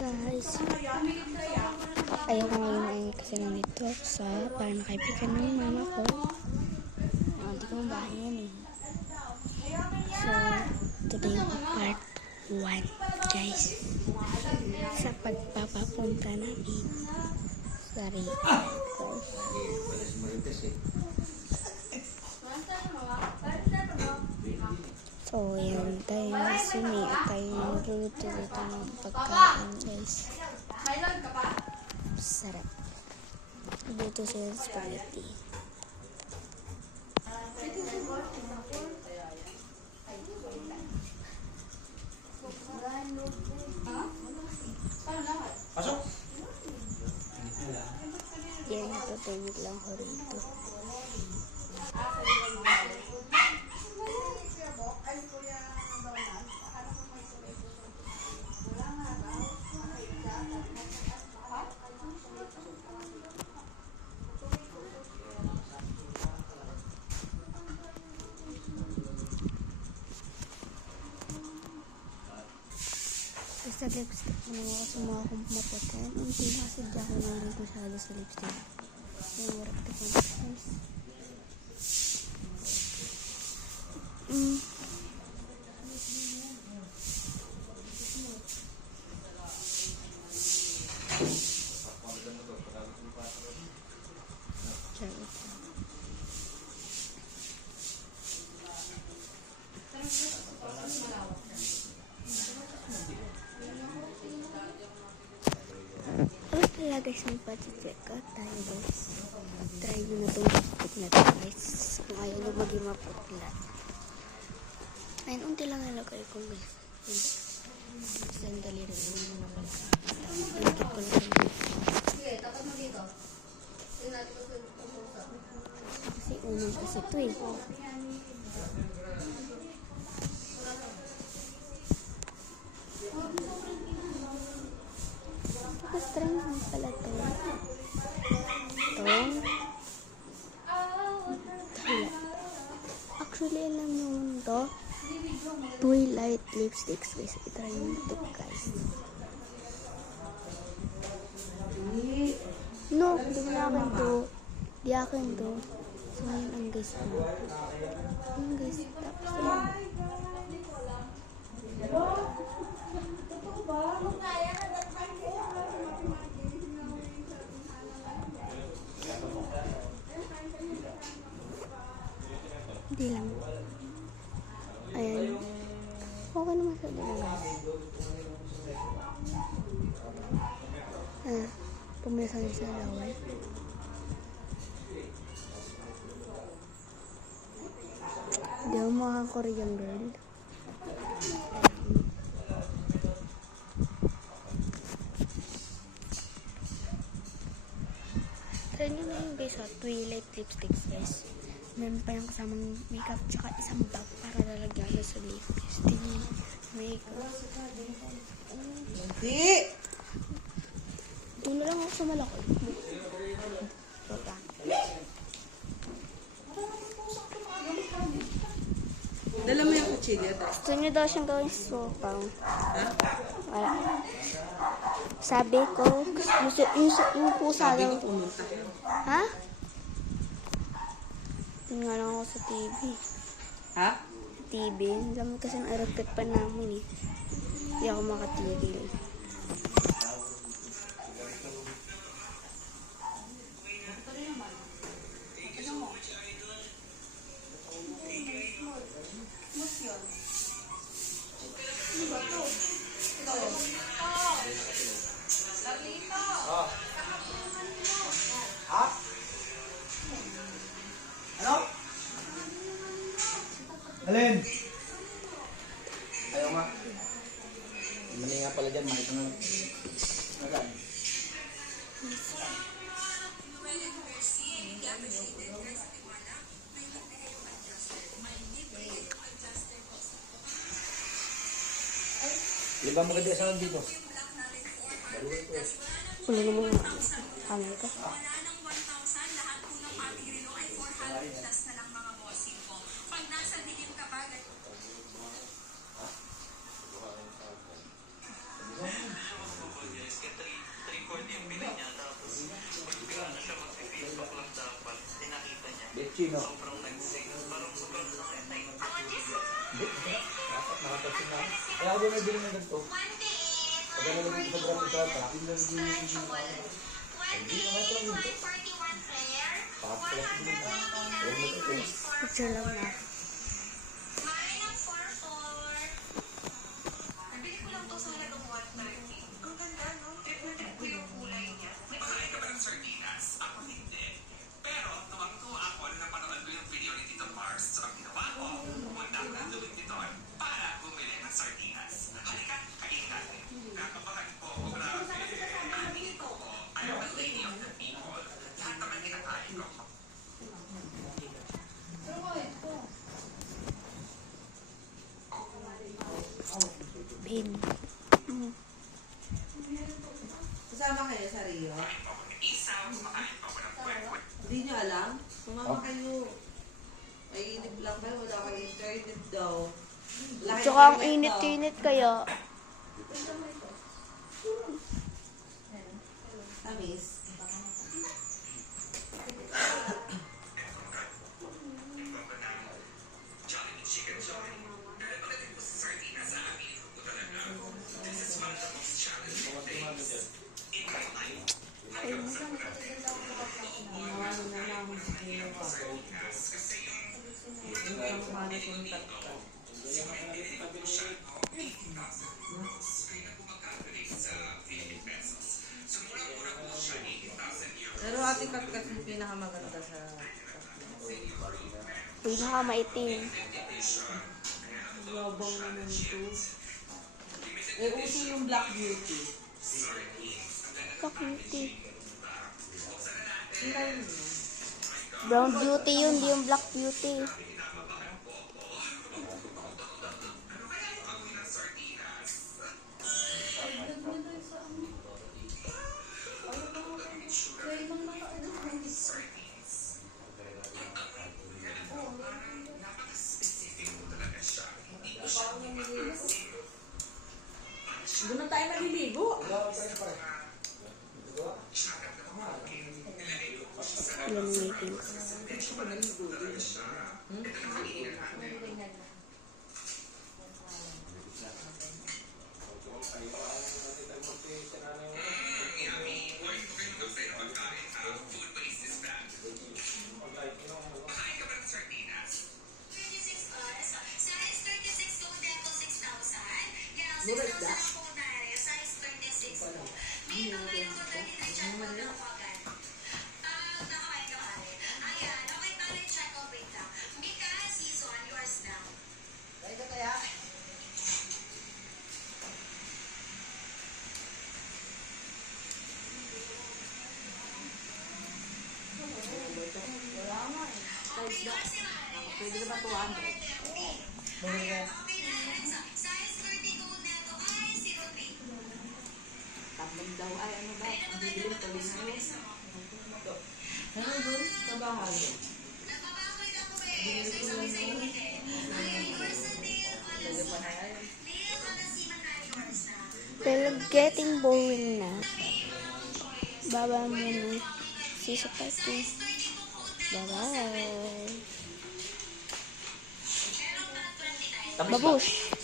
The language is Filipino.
Guys, ayaw ko ngayon ay kasi nandito sa para nakaibigan ng mama ko. Hindi ko mabahay yan eh. So, today part 1 guys. Sa pagpapapunta namin sa Rio. So, yan tayo sumi at tayo nagluluto dito ng pagkain guys. Sarap. Luto sila spaghetti. Pasok! Yan, natutulog lang ko rito. Basta lipstick ko naman kasi mga kong maputi. Unti na kasi di ako nangyaring masyado sa lipstick. Yung warak ko guys. Guys, magpa-check out tayo guys. Try nyo na itong lipstick na ito guys. Kung ayaw nyo maging maputla. Ayun, unti lang nalagay ko guys. Sandali rin yun na pala. Inikip ko lang. Sige, tapat mo dito. Tingnan natin ko Kasi unang kasi ito eh. Tapos try naman pala ito. Actually, alam nyo ito. Twilight lipsticks guys. I-try nyo ito guys. No, hindi mo na akin to. Di akin to. So, ngayon ang guys ko. Ayun guys. Tapos yan. Hindi lang. Ayan. Okay naman sa dito guys. Pumisa niya sa laway. Hindi ako maka-Korean girl. Try nyo na yun guys, Twilight lipsticks guys. Meron pa yung kasamang makeup tsaka isang bag para lalagyan na sa lipstick. Makeup. Hindi! Doon na lang ako sa malaki. Dala mo yung kutsilyo daw. Gusto nyo daw siyang gawin sopang. Ha? Wala. Sabi ko, yung pusa Sabi daw. ko pumunta. Ha? Tingnan lang ako sa TV. Ha? TV. Alam mo kasi ang electric pa namin eh. Hindi ako makatigil. Ha? Ano? Alin? Ayaw nga. Mali nga pala dyan, makita nga. Nagan. Liba mo ganda sa dito. Wala naman nga. Kamay ko. Sino? Hindi. Dapat nakatasin na. Kaya ako bumibili ng ganito. Pag ano lang sa gramo trata, hindi na hindi na ito ang ito. Pakapala ko din na. Alam mo ito. Picture lang na. Pin. Kasama kayo sa Rio? Hindi nyo alam? Sumama kayo. May inip lang kayo, wala kayo internet daw. Wala kayong Tsaka ang internet daw. init-init kaya. Tamis. Nawalan na lang ako sa kino pa. Hindi ko lang paano contact ka. Pero ate Kat kasi yung pinakamaganda sa Pinakamaitim. global naman ito. Eh, uso yung Black Beauty. Black Beauty. Hindi yun. Brown Beauty yun, di yung Black Beauty. Doon na tayo naliligo. Yan ang meeting. Mura isda. Pwede na ba 200? Mura. Tambang daw. Ay, ano ba? Ang bibili ko rin na yun. Ano doon? Sa bahay. Bibili ko rin na yun. Lagyan pa na yan. Well, getting boring na. Baba muna. See you sa part 2. Bye-bye. Tamis ba? Babush!